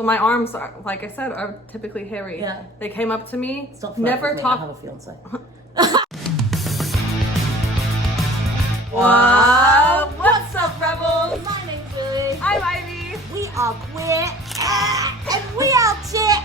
So my arms are, like I said, are typically hairy. Yeah. They came up to me, Stop never talked. I have a fiance. What's up, rebels? My name's Lily. I'm Ivy. We are queer and we are chick.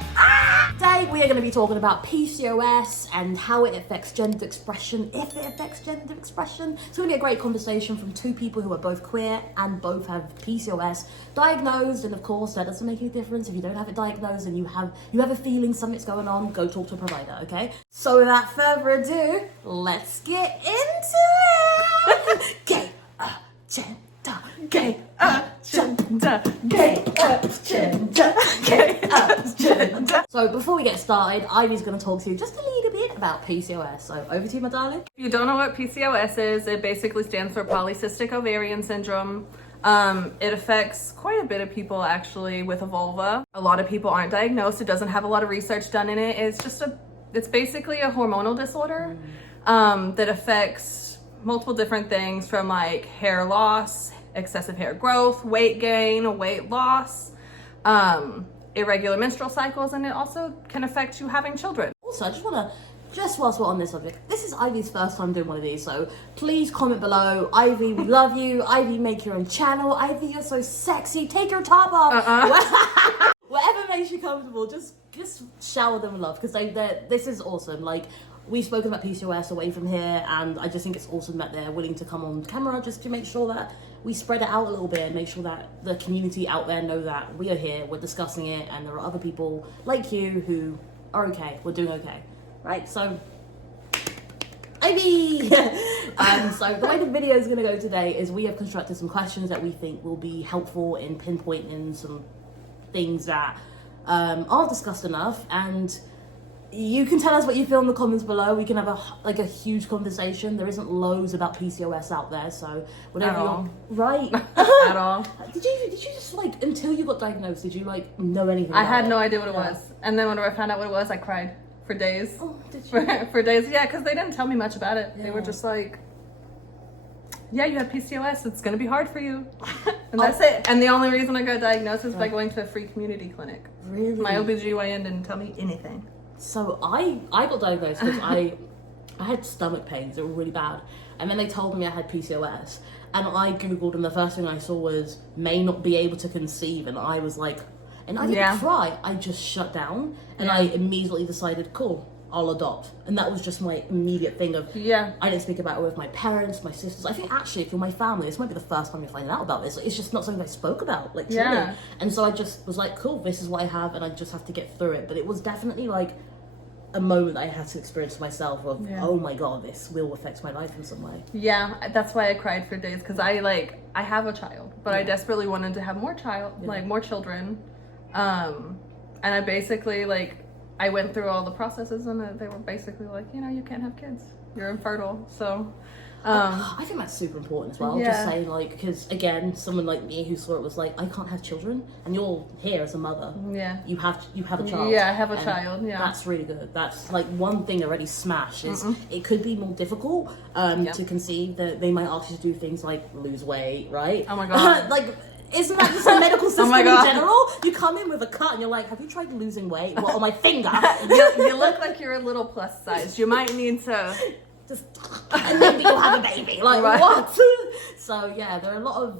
Today we are going to be talking about PCOS and how it affects gender expression, if it affects gender expression. It's going to be a great conversation from two people who are both queer and both have PCOS diagnosed. And of course, that doesn't make any difference if you don't have it diagnosed and you have a feeling something's going on. Go talk to a provider, okay? So without further ado, let's get into it. Gay agenda, gay agenda, gay agenda, gay agenda. So before we get started, Ivy's going to talk to you just a little bit about PCOS. So over to you, my darling. If you don't know what PCOS is, it basically stands for polycystic ovarian syndrome. It affects quite a bit of people actually with a vulva. A lot of people aren't diagnosed. It doesn't have a lot of research done in it. It's basically a hormonal disorder that affects multiple different things from like hair loss, excessive hair growth, weight gain, weight loss, irregular menstrual cycles, and it also can affect you having children. Also, I just want to, just whilst we're on this subject, this is Ivy's first time doing one of these, so please comment below. Ivy, we love you. Ivy, make your own channel. Ivy, you're so sexy. Take your top off. Whatever makes you comfortable, just shower them with love, because this is awesome. Like, we've spoken about PCOS away from here, and I just think it's awesome that they're willing to come on camera just to make sure that we spread it out a little bit and make sure that the community out there know that we are here, we're discussing it, and there are other people like you who are okay, we're doing okay, right? So, Ivy! So the way the video is going to go today is we have constructed some questions that we think will be helpful in pinpointing some things that aren't discussed enough, and you can tell us what you feel in the comments below. We can have a huge conversation. There isn't loads about PCOS out there, so whatever you're right. At all. Did you just like, until you got diagnosed, did you like know anything I about had it? no idea what it was. And then whenever I found out what it was, I cried for days. Oh, did you? For days, yeah, because they didn't tell me much about it. Yeah. They were just like, yeah, you have PCOS, it's gonna be hard for you. And that's it. And the only reason I got diagnosed is by going to a free community clinic. Really? My OBGYN didn't tell me anything. So I got diagnosed because I had stomach pains. They were really bad. And then they told me I had PCOS. And I Googled, and the first thing I saw was may not be able to conceive. And I was like, and I didn't cry. I just shut down. And I immediately decided, cool, I'll adopt. And that was just my immediate thing of, I didn't speak about it with my parents, my sisters. I think actually, if you're my family, this might be the first time you're finding out about this. Like, it's just not something I spoke about, like, truly. Yeah. And so I just was like, cool, this is what I have, and I just have to get through it. But it was definitely like a moment I had to experience myself of, oh my God, this will affect my life in some way. Yeah, that's why I cried for days, because I have a child, but I desperately wanted to have more children. And I basically I went through all the processes, and they were basically like, you can't have kids. You're infertile. So, I think that's super important as well. Yeah. Just saying, like, because again, someone like me who saw it was like, I can't have children, and you're here as a mother. Yeah. You have a child. Yeah, I have a child. Yeah. That's really good. That's like one thing already smashed is it could be more difficult to conceive. That they might ask you to do things like lose weight, right? Oh my God. Isn't that just the medical system my God. in general? You come in with a cut and you're like, have you tried losing weight? What, on my finger? you look like you're a little plus size. You might need to and maybe you'll have a baby. Like, right. What? So yeah, there are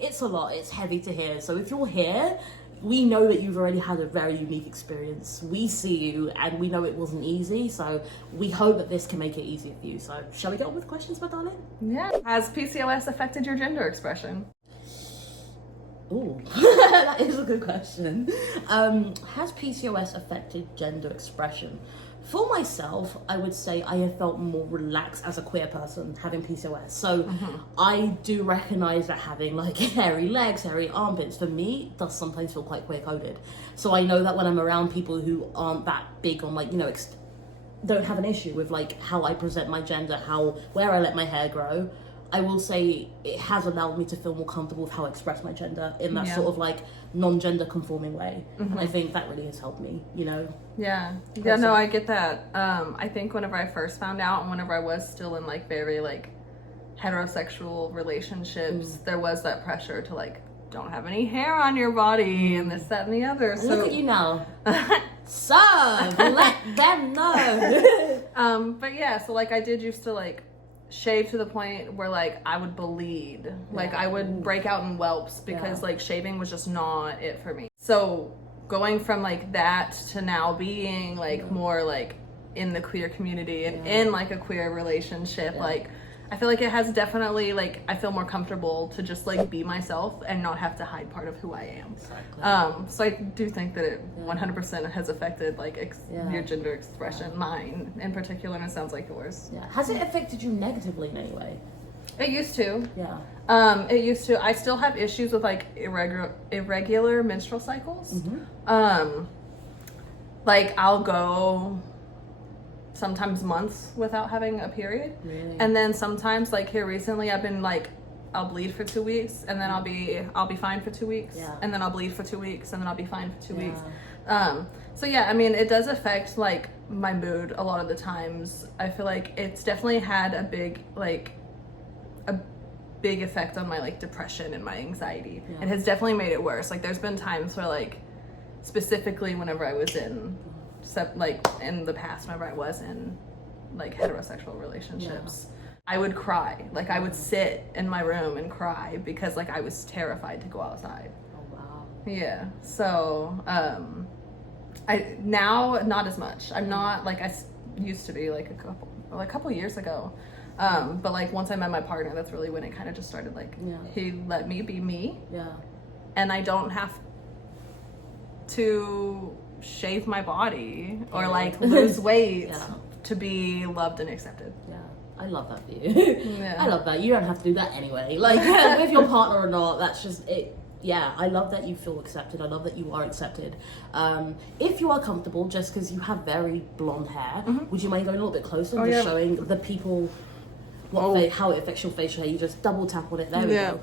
it's a lot. It's heavy to hear. So if you're here, we know that you've already had a very unique experience. We see you, and we know it wasn't easy. So we hope that this can make it easier for you. So shall we get on with questions, my darling? Yeah. Has PCOS affected your gender expression? Ooh, that is a good question. Has PCOS affected gender expression? For myself, I would say I have felt more relaxed as a queer person having PCOS. So I do recognize that having like hairy legs, hairy armpits, for me, does sometimes feel quite queer coded. So I know that when I'm around people who aren't that big on like, don't have an issue with like how I present my gender, where I let my hair grow, I will say it has allowed me to feel more comfortable with how I express my gender in that sort of like non-gender conforming way. And I think that really has helped me, Yeah, no, I get that. I think whenever I first found out, and whenever I was still in like very like heterosexual relationships, there was that pressure to like don't have any hair on your body and this, that, and the other. And so look at you now. So let them know. But yeah, so like I did used to like shave to the point where like I would bleed, like I would break out in whelps because like shaving was just not it for me. So going from like that to now being like more like in the queer community and in like a queer relationship, like I feel like it has definitely like I feel more comfortable to just like be myself and not have to hide part of who I am. Exactly. So I do think that it 100% has affected like your gender expression, mine in particular, and it sounds like yours. Yeah. Has it affected you negatively in any way? It used to. Yeah. It used to. I still have issues with like irregular menstrual cycles. Like I'll go sometimes months without having a period. Really? And then sometimes like here recently I've been like I'll bleed for 2 weeks and then I'll be fine for 2 weeks and then I'll bleed for 2 weeks and then I'll be fine for 2 weeks. So yeah, I mean it does affect like my mood a lot of the times. I feel like it's definitely had a big effect on my like depression and my anxiety. It has definitely made it worse. Like there's been times where like specifically whenever I was in the past, whenever I was in like heterosexual relationships, I would cry. Like I would sit in my room and cry because like I was terrified to go outside. Oh wow. Yeah. So I now not as much. I'm not like I used to be like a couple years ago. But like once I met my partner, that's really when it kind of just started like he let me be me. Yeah. And I don't have to shave my body or like lose weight to be loved and accepted. Yeah, I love that for you. I love that. You don't have to do that anyway. Like with your partner or not, that's just it. Yeah, I love that you feel accepted. I love that you are accepted. If you are comfortable, just because you have very blonde hair, would you mind going a little bit closer and just showing the people how it affects your facial hair? You just double tap on it. There we go.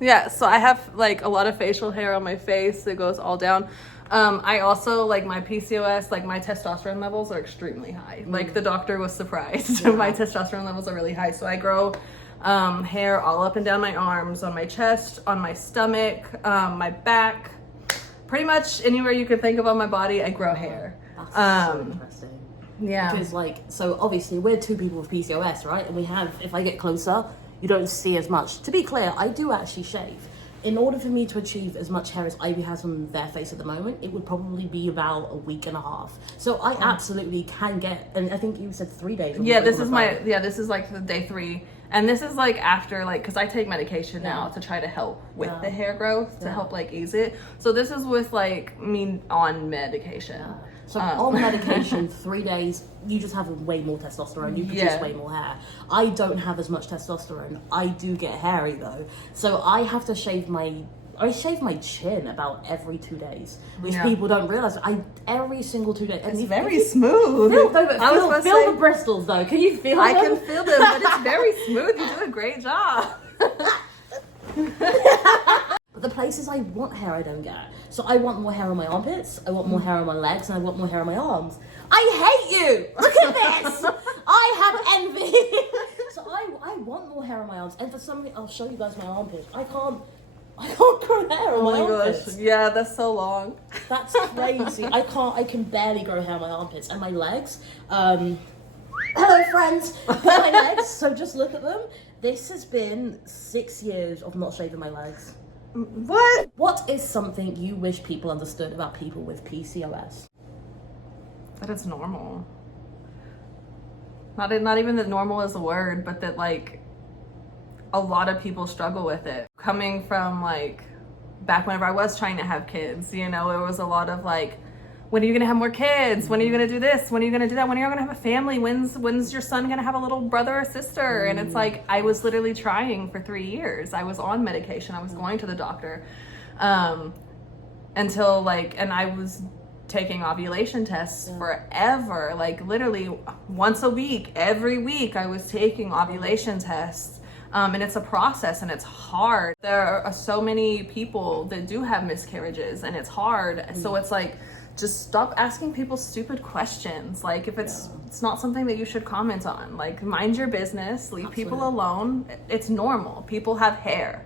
Yeah, so I have like a lot of facial hair on my face that goes all down. I also like my PCOS, like my testosterone levels are extremely high. Like the doctor was surprised. My testosterone levels are really high. So I grow hair all up and down my arms, on my chest, on my stomach, my back, pretty much anywhere you could think of on my body, I grow hair. That's so interesting. Yeah. Because like, so obviously we're two people with PCOS, right? And we have, if I get closer, you don't see as much. To be clear, I do actually shave. In order for me to achieve as much hair as Ivy has on their face at the moment, it would probably be about a week and a half. So I absolutely can get, and I think you said 3 days. Yeah, this is this is like the day 3. And this is like after like, cause I take medication now to try to help with the hair growth, to help like ease it. So this is with like me on medication. So on medication, 3 days, you just have way more testosterone. You produce way more hair. I don't have as much testosterone. I do get hairy though. So I have to shave I shave my chin about every 2 days, which people don't realize. Every single 2 days. It's very smooth. Feel the bristles though. Can you feel them? I can feel them, but it's very smooth. You do a great job. But the places I want hair, I don't get. So I want more hair on my armpits, I want more hair on my legs, and I want more hair on my arms. I hate you! Look at this! I have envy! So I want more hair on my arms, and for some reason, I'll show you guys my armpits. I can't grow hair on my armpits. Gosh. Yeah, that's so long. That's crazy. I can barely grow hair on my armpits. And my legs, hello friends, my legs, so just look at them. This has been 6 years of not shaving my legs. What? What is something you wish people understood about people with PCOS? That it's normal. Not even that normal is a word, but that like a lot of people struggle with it. Coming from like back whenever I was trying to have kids, you know, it was a lot of like, when are you gonna have more kids? When are you gonna do this? When are you gonna do that? When are you gonna have a family? When's your son gonna have a little brother or sister? And it's like, I was literally trying for 3 years. I was on medication. I was going to the doctor until like, and I was taking ovulation tests forever. Like literally once a week, every week I was taking ovulation tests. And it's a process and it's hard. There are so many people that do have miscarriages and it's hard. So it's like, just stop asking people stupid questions. Like, if it's not something that you should comment on, like, mind your business, leave people alone. It's normal. People have hair.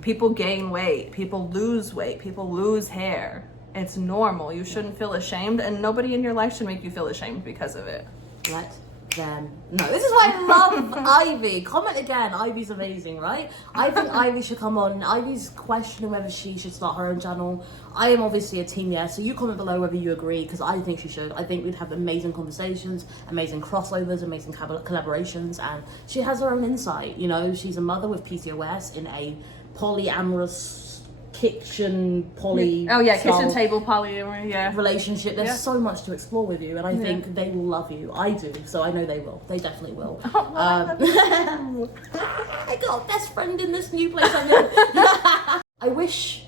People gain weight. People lose weight. People lose hair. It's normal. You shouldn't feel ashamed, and nobody in your life should make you feel ashamed because of it. Let them know. This is why I love Ivy. Comment again. Ivy's amazing, right? I think Ivy should come on. Ivy's questioning whether she should start her own channel. I am obviously a team yes, so you comment below whether you agree, because I think she should. I think we'd have amazing conversations, amazing crossovers, amazing collaborations, and she has her own insight. You know, she's a mother with PCOS in a polyamorous kitchen kitchen table polyamory relationship. There's so much to explore with you, and I think they will love you. I do, so I know they will. They definitely will. I got a best friend in this new place I'm in. I wish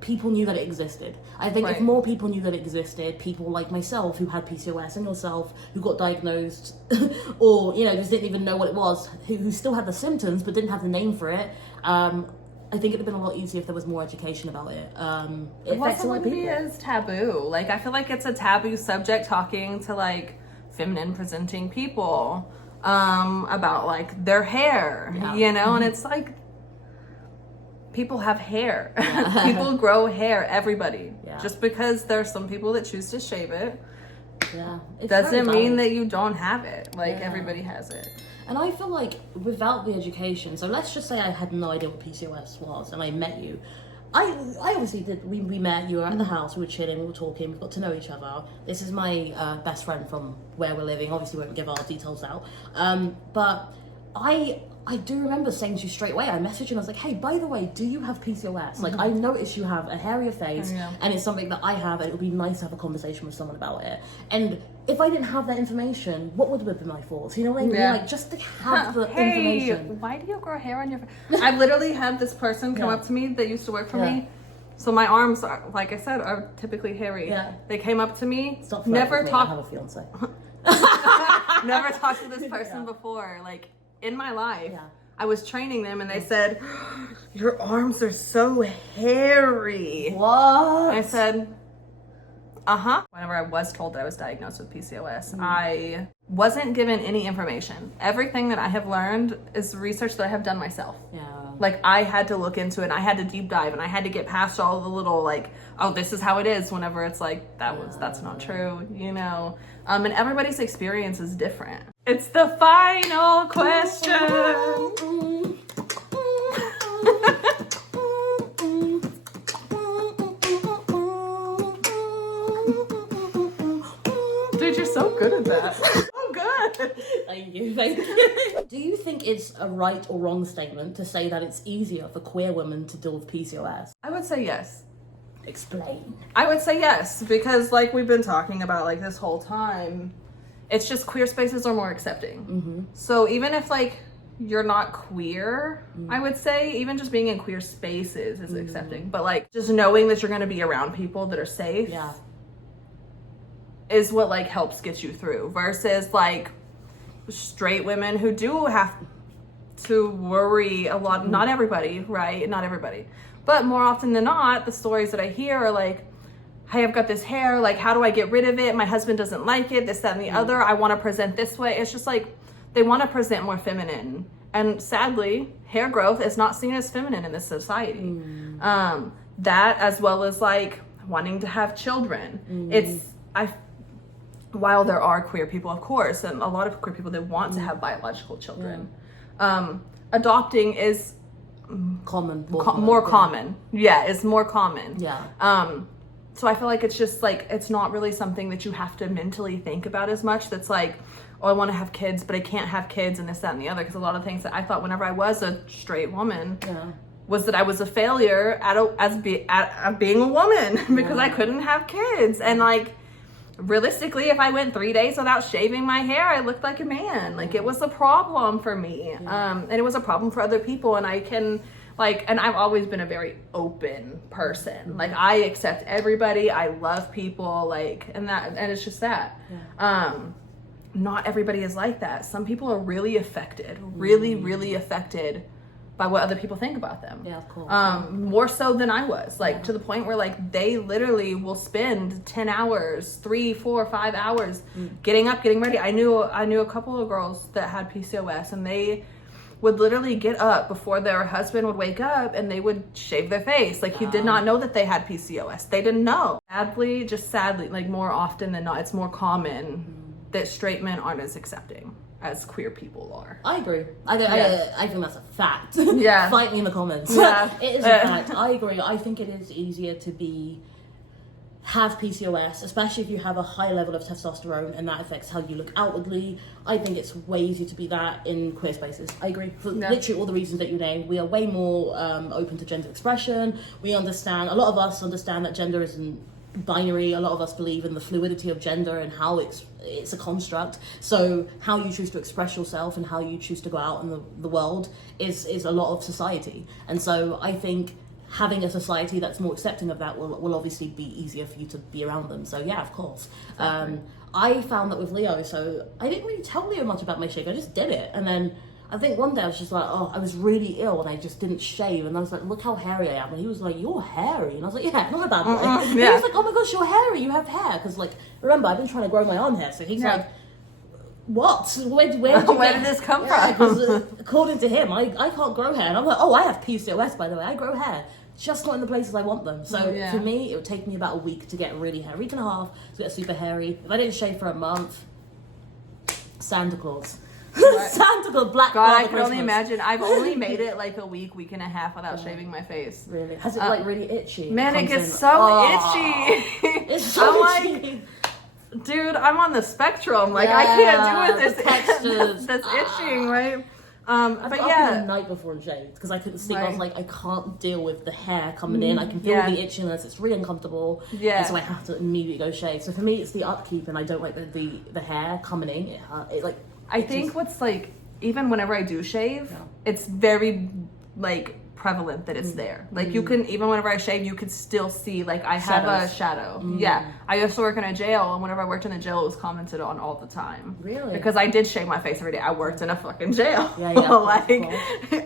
people knew that it existed. I think if more people knew that it existed, people like myself who had PCOS, and yourself who got diagnosed or, you know, just didn't even know what it was, who still had the symptoms but didn't have the name for it, I think it'd have been a lot easier if there was more education about it. It affects a lot of people. Be as taboo. Like, I feel like it's a taboo subject talking to, like, feminine presenting people about, like, their hair, you know? And it's like, people have hair. People grow hair, everybody. Just because there's some people that choose to shave it doesn't mean that you don't have it. Like, everybody has it. And I feel like without the education, so let's just say I had no idea what PCOS was and I met you. I obviously did, we met, you were at the house, we were chilling, we were talking, we got to know each other. This is my best friend from where we're living, obviously we won't give our details out. But I do remember saying to you straight away, I messaged you and I was like, hey, by the way, do you have PCOS? Like, I noticed you have a hairier face and it's something that I have, and it would be nice to have a conversation with someone about it. And if I didn't have that information, what would have been my thoughts? You know what I mean? Like, just to have the information. Why do you grow hair on your face? I've literally had this person come up to me that used to work for me. So my arms are, like I said, are typically hairy. They came up to me. Stop never talked. I have a fiance. Never talked to this person before. Like, in my life, I was training them and they said, your arms are so hairy. What? I said, Whenever I was told that I was diagnosed with PCOS, I wasn't given any information. Everything that I have learned is research that I have done myself. Like, I had to look into it, and I had to deep dive, and I had to get past all the little, like, oh, this is how it is, whenever it's like, that's not true, you know? And everybody's experience is different. It's the final question. Dude, you're so good at that. I'm good. Thank you. Do you think it's a right or wrong statement to say that it's easier for queer women to deal with PCOS? I would say yes. Explain. I would say yes, because like we've been talking about like this whole time, it's just queer spaces are more accepting. So even if like you're not queer, I would say even just being in queer spaces is accepting. But like just knowing that you're going to be around people that are safe is what like helps get you through, versus like straight women who do have to worry a lot. Not everybody, right? Not everybody. But more often than not, the stories that I hear are like, hey, I've got this hair, like, how do I get rid of it? My husband doesn't like it, this, that, and the other. I want to present this way. It's just like, they want to present more feminine. And sadly, hair growth is not seen as feminine in this society. That, as well as like wanting to have children. While there are queer people, of course, and a lot of queer people that want to have biological children, adopting is common. More common. Yeah, it's more common. Yeah. So I feel like it's just like, it's not really something that you have to mentally think about as much. That's like, oh, I want to have kids, but I can't have kids and this, that, and the other. Because a lot of things that I thought whenever I was a straight woman was that I was a failure at being a woman because I couldn't have kids. And like, realistically, if I went 3 days without shaving my hair, I looked like a man. Like, it was a problem for me. And it was a problem for other people. And I can, like, and I've always been a very open person. Like, I accept everybody. I love people. Like, and it's just that. Not everybody is like that. Some people are really affected, really affected by what other people think about them. Yeah, of course. More so than I was, like to the point where like they literally will spend 10 hours, 3, 4, 5 hours getting up, getting ready. I knew a couple of girls that had PCOS, and they would literally get up before their husband would wake up, and they would shave their face. Like, he did not know that they had PCOS. They didn't know. Sadly, like more often than not, it's more common that straight men aren't as accepting as queer people are. I agree. I think that's a fact. Yeah. Fight me in the comments. Yeah. It is a fact. I agree. I think it is easier to have PCOS, especially if you have a high level of testosterone and that affects how you look outwardly. I think it's way easier to be that in queer spaces. I agree. For literally all the reasons that you named. We are way more open to gender expression. A lot of us understand that gender isn't binary. A lot of us believe in the fluidity of gender and how it's a construct. So how you choose to express yourself and how you choose to go out in the world is a lot of society. And so I think having a society that's more accepting of that will obviously be easier for you to be around them. So yeah, of course. Exactly. I found that with Leo, so I didn't really tell Leo much about my shave. I just did it. And then I think one day I was just like, I was really ill and I just didn't shave. And I was like, look how hairy I am. And he was like, you're hairy. And I was like, yeah, not a bad way. He was like, oh my gosh, you're hairy. You have hair. Because like, remember, I've been trying to grow my arm hair. So he's like, what? Where did this come from? Because according to him, I can't grow hair. And I'm like, I have PCOS, by the way. I grow hair. Just not in the places I want them. So for me, it would take me about a week to get really hairy. A week and a half to get super hairy. If I didn't shave for a month, Santa Claus. Right. Santa Claus, Black God, I can Christmas. only imagine. I've only made it like a week and a half without shaving my face. Really? Has it like really itchy? Man, it gets so itchy. It's so itchy. Like, dude, I'm on the spectrum. Like, I can't do it. The textures. That's itching, right? I've but got yeah, up in the night before and shaved because I couldn't sleep. Right. I was like, I can't deal with the hair coming in. I can feel the itchiness. It's really uncomfortable. Yeah. And so I have to immediately go shave. So for me, it's the upkeep, and I don't like the hair coming in. It like. I think what's like, even whenever I do shave, it's very like prevalent that it's there. Like you can, even whenever I shave, you could still see like I have a shadow. Yeah. I used to work in a jail, and whenever I worked in a jail, it was commented on all the time. Really? Because I did shave my face every day. I worked in a fucking jail. Yeah. Like,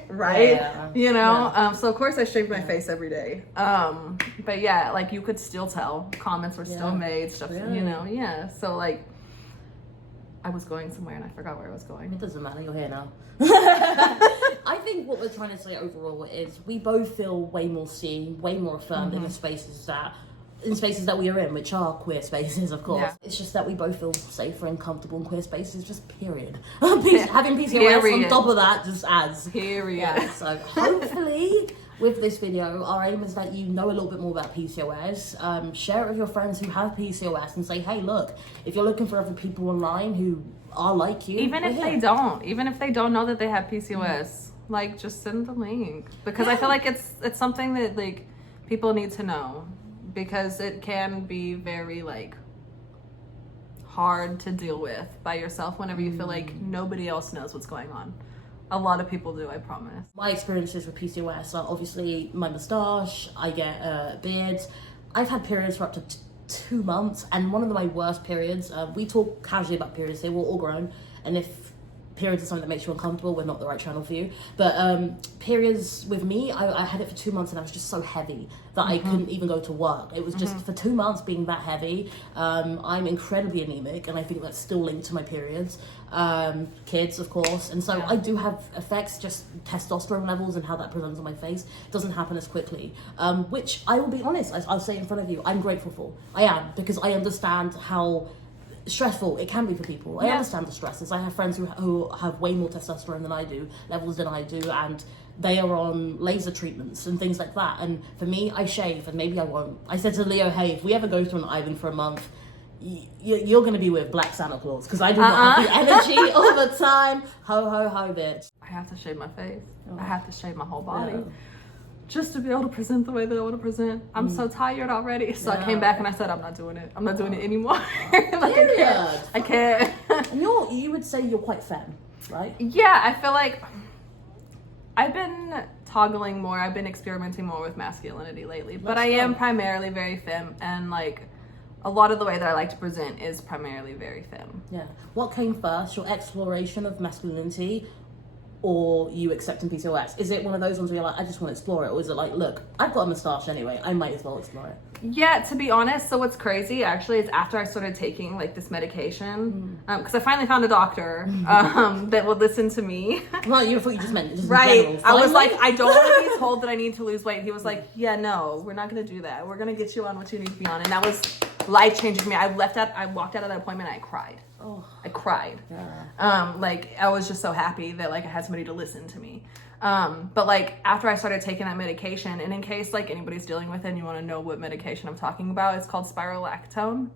right? Yeah. You know? Yeah. So of course I shaved my face every day. But yeah, like you could still tell. Comments were still made, stuff, you know? Yeah. So like, I was going somewhere and I forgot where I was going. It doesn't matter, you're here now. I think what we're trying to say overall is we both feel way more seen, way more affirmed in the spaces that we are in, which are queer spaces, of course. Yeah. It's just that we both feel safer and comfortable in queer spaces, just period. Having PCOS on top of that just adds. Period. Yeah, so hopefully with this video, our aim is that you know a little bit more about PCOS. Share it with your friends who have PCOS and say, hey, look, if you're looking for other people online who are like you. Even if they don't know that they have PCOS, like just send the link. Because I feel like it's something that like people need to know. Because it can be very like hard to deal with by yourself whenever you feel like nobody else knows what's going on. A lot of people do, I promise. My experiences with PCOS are obviously my moustache, I get beards. I've had periods for up to 2 months, and one of my worst periods, we talk casually about periods, they were all grown, and if periods are something that makes you uncomfortable, we're not the right channel for you. But periods with me, I had it for 2 months and I was just so heavy that I couldn't even go to work. It was just for 2 months being that heavy. I'm incredibly anemic, and I think that's still linked to my periods. Kids, of course. And so I do have effects, just testosterone levels and how that presents on my face. It doesn't happen as quickly. Which I will be honest, I'll say in front of you, I'm grateful for. I am, because I understand how stressful it can be for people. I understand the stresses. I have friends who have way more testosterone than I do, levels than I do, and they are on laser treatments and things like that. And for me, I shave, and maybe I won't. I said to Leo, hey, if we ever go to an island for a month, you're going to be with Black Santa Claus, because I do not have the energy all the time. Ho, ho, ho, bitch. I have to shave my face. I have to shave my whole body. Just to be able to present the way that I want to present. I'm so tired already. So I came back and I said, I'm not doing it. I'm not doing it anymore. Like, I can't. And you would say you're quite femme, right? Yeah, I feel like I've been toggling more. I've been experimenting more with masculinity lately. But I am primarily very femme, and like a lot of the way that I like to present is primarily very femme. Yeah. What came first, your exploration of masculinity or you accepting PCOS? Is it one of those ones where you're like, I just want to explore it? Or is it like, look, I've got a moustache anyway, I might as well explore it? Yeah, to be honest, so what's crazy actually is after I started taking like this medication, because I finally found a doctor that would listen to me. Well, you thought you just meant just right. in general. I was Finally? like, I don't want to be told that I need to lose weight. He was like, yeah, no, we're not going to do that. We're going to get you on what you need to be on. And that was life-changing for me. I walked out of that appointment and I cried. Oh. I cried. Yeah. Like I was just so happy that like I had somebody to listen to me. But like after I started taking that medication, and in case like anybody's dealing with it and you want to know what medication I'm talking about, it's called spirolactone.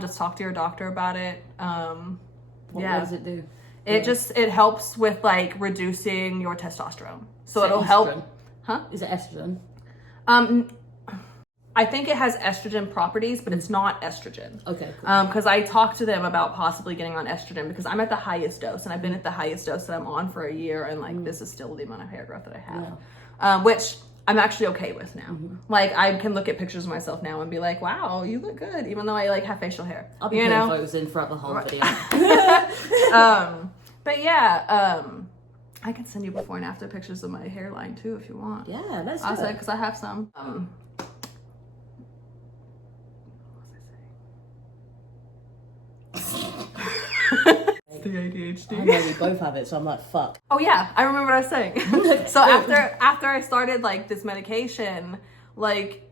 Just talk to your doctor about it. What does it do? It helps with like reducing your testosterone. So it'll estrogen? help. Huh? Is it estrogen? I think it has estrogen properties, but it's not estrogen. Okay, cool. Because I talked to them about possibly getting on estrogen because I'm at the highest dose, and I've been at the highest dose that I'm on for a year, and like this is still the amount of hair growth that I have, which I'm actually okay with now. Like I can look at pictures of myself now and be like, wow, you look good, even though I like have facial hair. I'll be putting photos in throughout the whole video. But yeah, I can send you before and after pictures of my hairline too if you want. Yeah, that's I'll good. say because I have some. It's the ADHD. I know we both have it, so I'm like, fuck. Oh yeah, I remember what I was saying. So after I started like this medication, like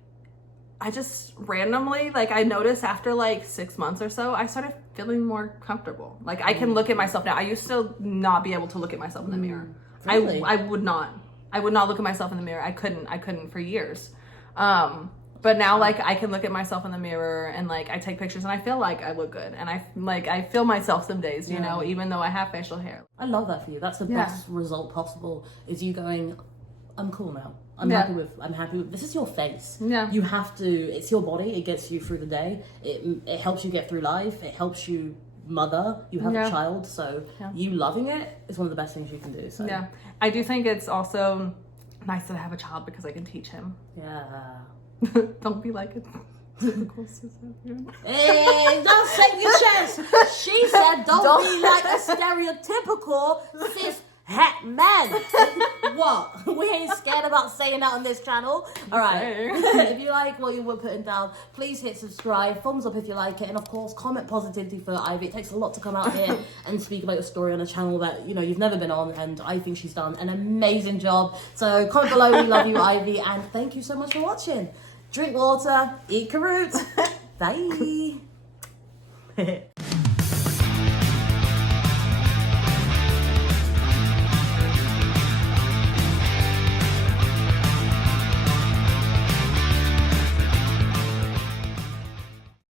I just randomly, like I noticed after like 6 months or so, I started feeling more comfortable. Like I can look at myself now. I used to not be able to look at myself in the mirror. Really? I would not look at myself in the mirror. I couldn't for years. But now like I can look at myself in the mirror and like I take pictures and I feel like I look good, and I feel myself some days, you know, even though I have facial hair. I love that for you. That's the best result possible, is you going, I'm cool now. I'm happy with this is your face. Yeah. You have to, it's your body, it gets you through the day. It helps you get through life. It helps you mother. You have a child, so you loving it is one of the best things you can do. So yeah. I do think it's also nice that I have a child because I can teach him. Yeah. Don't be like a typical cis-het. Hey, don't take your chance. She said, don't be like a stereotypical cis-het man. What? We ain't scared about saying that on this channel. All right. If you like what you were putting down, please hit subscribe, thumbs up if you like it, and of course, comment positivity for Ivy. It takes a lot to come out here and speak about your story on a channel that, you know, you've never been on, and I think she's done an amazing job. So comment below. We love you, Ivy, and thank you so much for watching. Drink water, eat carrots. Bye.